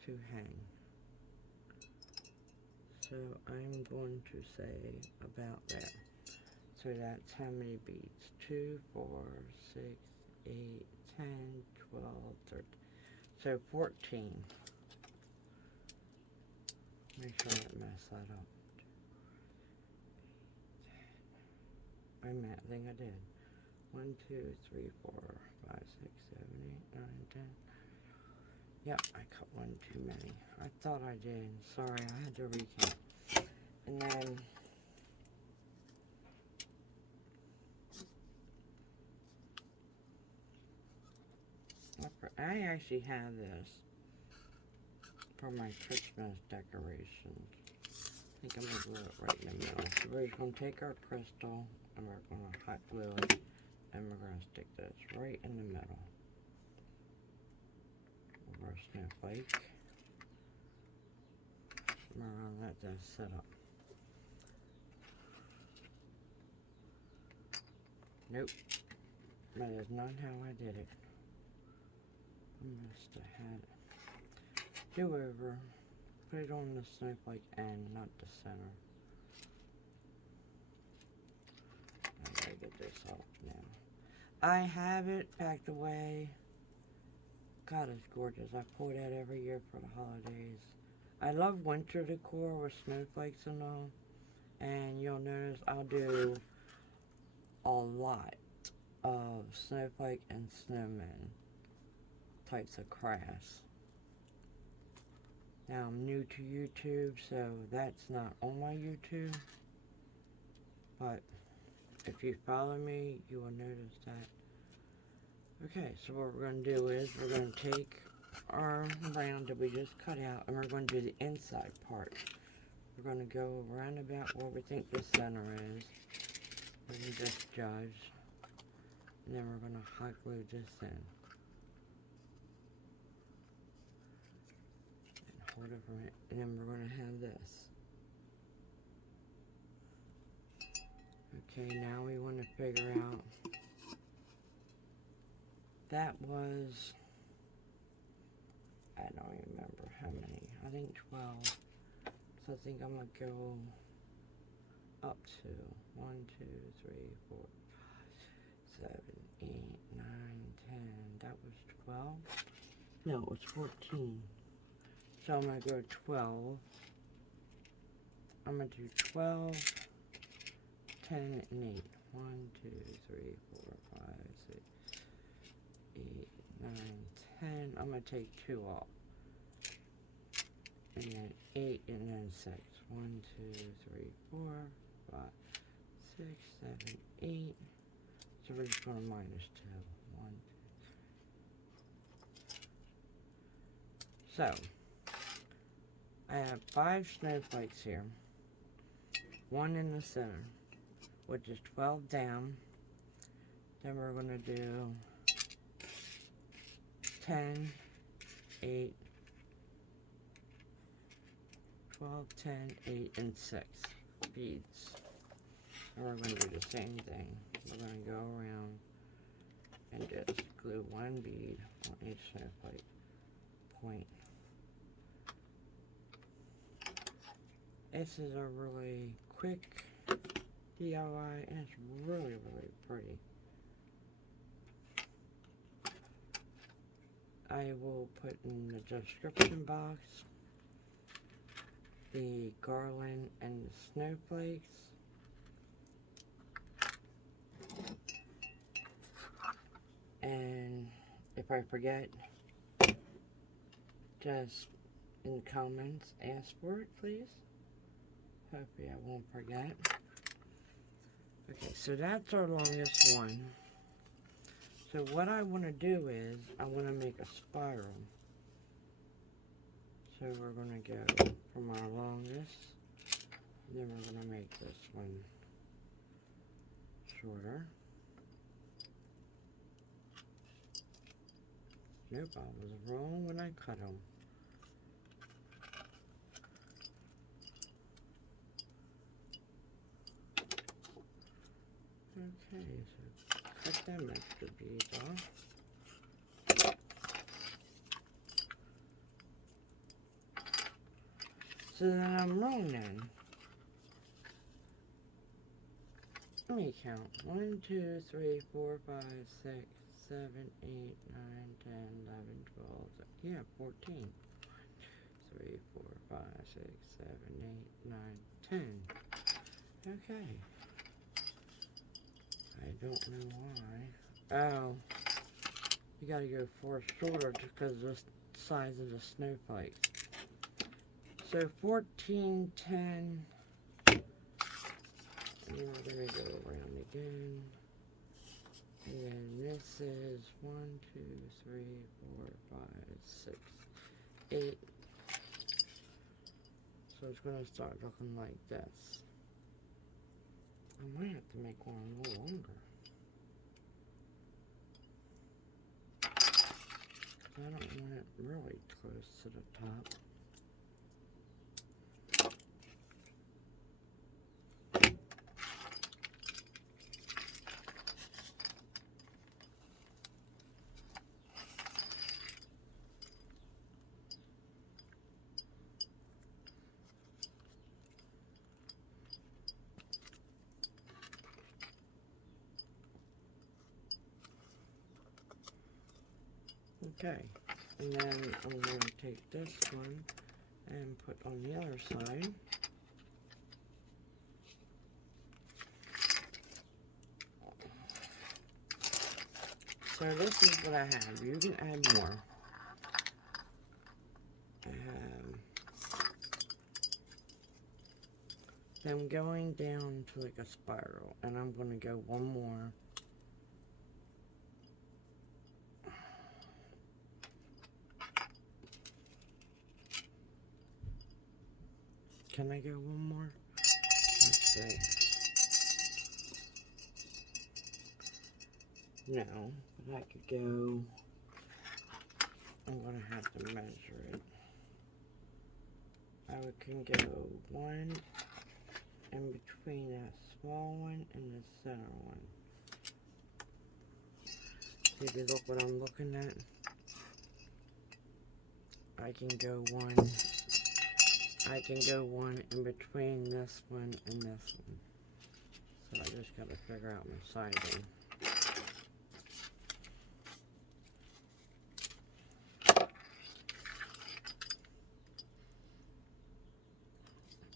to hang. So I'm going to say about that. So that's how many beads? 2, 4, 6, 8, 10, 12, 13. So 14. Make sure I don't mess that up. I think I did. 1, 2, 3, 4, 5, 6, 7, 8, 9, 10. Yep, I cut one too many. I thought I did. Sorry, I had to recount. And then I actually have this for my Christmas decorations. I think I'm going to glue it right in the middle. So we're just going to take our crystal and we're going to hot glue it and we're going to stick this right in the middle of our snowflake. We're going to let this set up. Nope, that is not how I did it. I must have had it. Do over. Put it on the snowflake end, not the center. I gotta get this off now. I have it packed away. God, it's gorgeous. I pull that every year for the holidays. I love winter decor with snowflakes and all. And you'll notice I'll do a lot of snowflake and snowman types of crafts. Now I'm new to YouTube, so that's not on my YouTube, but if you follow me, you will notice that. Okay, so what we're going to do is we're going to take our round that we just cut out, and we're going to do the inside part. We're going to go around about where we think the center is, and just judge, and then we're going to hot glue this in. And hold it from it, and then we're going to have this. Okay, now we want to figure out, that was, I don't remember how many, I think 12. So I think I'm going to go up to 1, 2, 3, 4, 5, 7, 8, 9, 10. That was 12. No, it was 14. So I'm going to go 12. I'm going to do 12, 10, and 8. 1, 2, 3, 4, 5, 6, 8, 9, 10. I'm going to take 2 off. And then 8, and then 6. 1, 2, 3, 4, 5, 6, 7, 8. So we're just going to minus 2. 1, 2. So I have 5 snowflakes here. 1 in the center, which is 12 down. Then we're going to do 10, 8, 12, 10, 8, and 6 beads. And we're going to do the same thing. We're going to go around and just glue 1 bead on each snowflake point. This is a really quick DIY, and it's really, really pretty. I will put in the description box the garland and the snowflakes. And if I forget, just in the comments ask for it, please. Hopefully I won't forget. Okay, so that's our longest one. So what I want to do is, I want to make a spiral. So we're going to go from our longest, and then we're going to make this one shorter. Nope, I was wrong when I cut them. Okay, so cut them extra beads off. So then I'm wrong then. Let me count. 1, 2, 3, 4, 5, 6, 7, 8, 9, 10, 11, 12, yeah, 14. 1, 2, 3, 4, 5, 6, 7, 8, 9, 10. Okay. I don't know why. Oh, you gotta go 4 shorter because of the size of the snowflake. So 14, 10, and then we're gonna go around again. And then this is 1, 2, 3, 4, 5, 6, 8. So it's gonna start looking like this. I might have to make one a little longer. I don't want it really close to the top. Okay, and then I'm going to take this one and put on the other side. So this is what I have. You can add more. I'm going down to like a spiral, and I'm going to go one more. Can I go one more? Let's see. No, but I could go. I'm going to have to measure it. I can go one in between that small one and the center one. See if you look what I'm looking at. I can go one in between this one and this one. So I just got to figure out my sizing.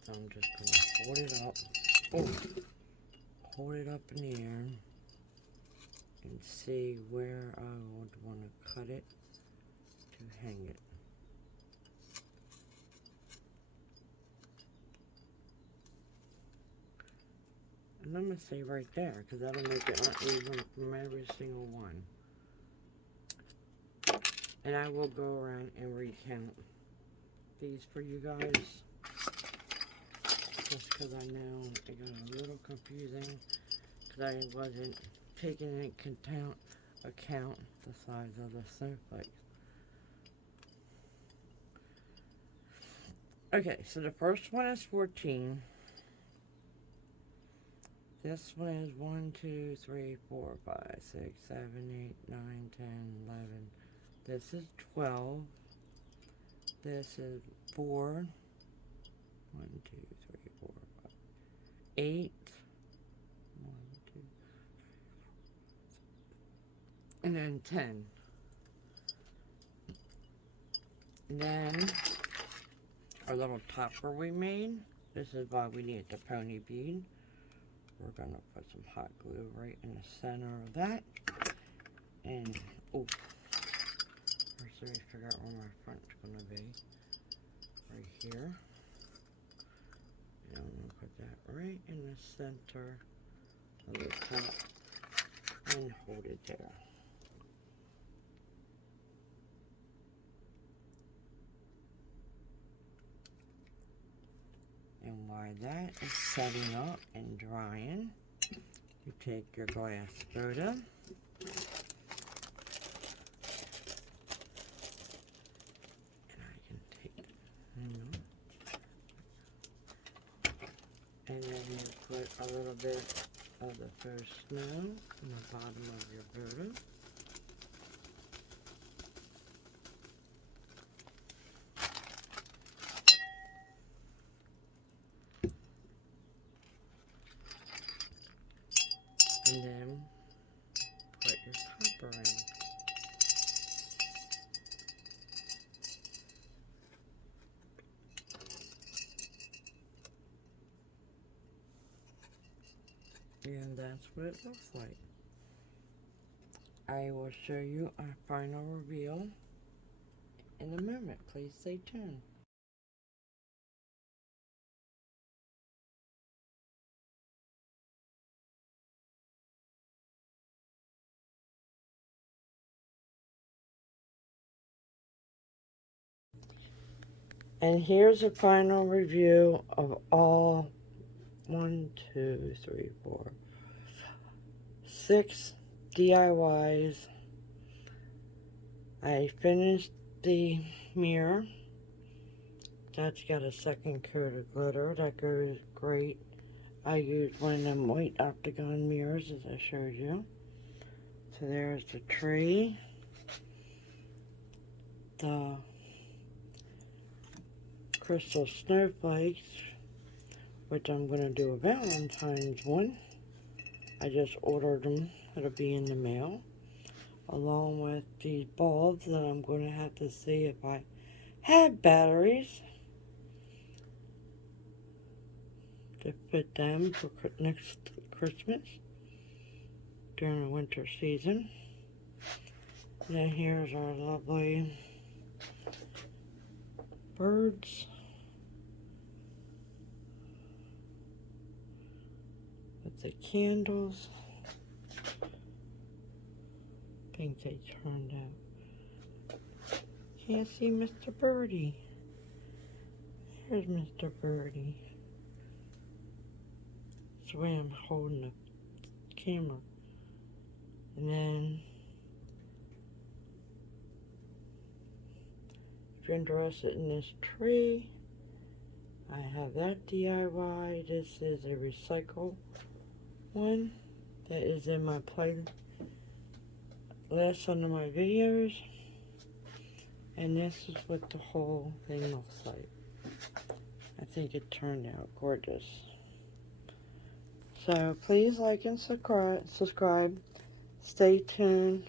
So I'm just going to hold it up. Oh, hold it up in the air and see where I would want to cut it to hang it. And I'm going to say right there, because that'll make it uneven from every single one. And I will go around and recount these for you guys. Just because I know it got a little confusing, because I wasn't taking into account the size of the snowflakes. Okay, so the first one is 14. This one is 1, 2, 3, 4, 5, 6, 7, 8, 9, 10, 11. This is 12. This is 4. 1, 2, 3, 4, 5. 8. 1, 2, 3, 4. And then 10. And then our little topper we made. This is why we need the pony bead. We're going to put some hot glue right in the center of that. And, oh, first let me figure out where my front's going to be. Right here. And I'm going to put that right in the center of the top and hold it there. And while that is setting up and drying, you take your glass soda and I can take it. And then you put a little bit of the first snow in the bottom of your Buddha. And then put your topper in. And that's what it looks like. I will show you our final reveal in a moment. Please stay tuned. And here's a final review of all 1, 2, 3, 4, 6 DIYs. I finished the mirror. That's got a second coat of glitter. That goes great. I used one of them white octagon mirrors as I showed you. So there's the tree. The crystal snowflakes, which I'm going to do a Valentine's one. I just ordered them. It'll be in the mail. Along with these bulbs that I'm going to have to see if I have batteries to fit them for next Christmas during the winter season. Then here's our lovely birds with the candles. I think they turned out. Can't see Mr. Birdie. There's Mr. Birdie. That's the way I'm holding the camera. And then, if you're interested in this tree, I have that DIY. This is a recycle one that is in my playlist under my videos. And this is what the whole thing looks like. I think it turned out gorgeous. So please like and subscribe. Stay tuned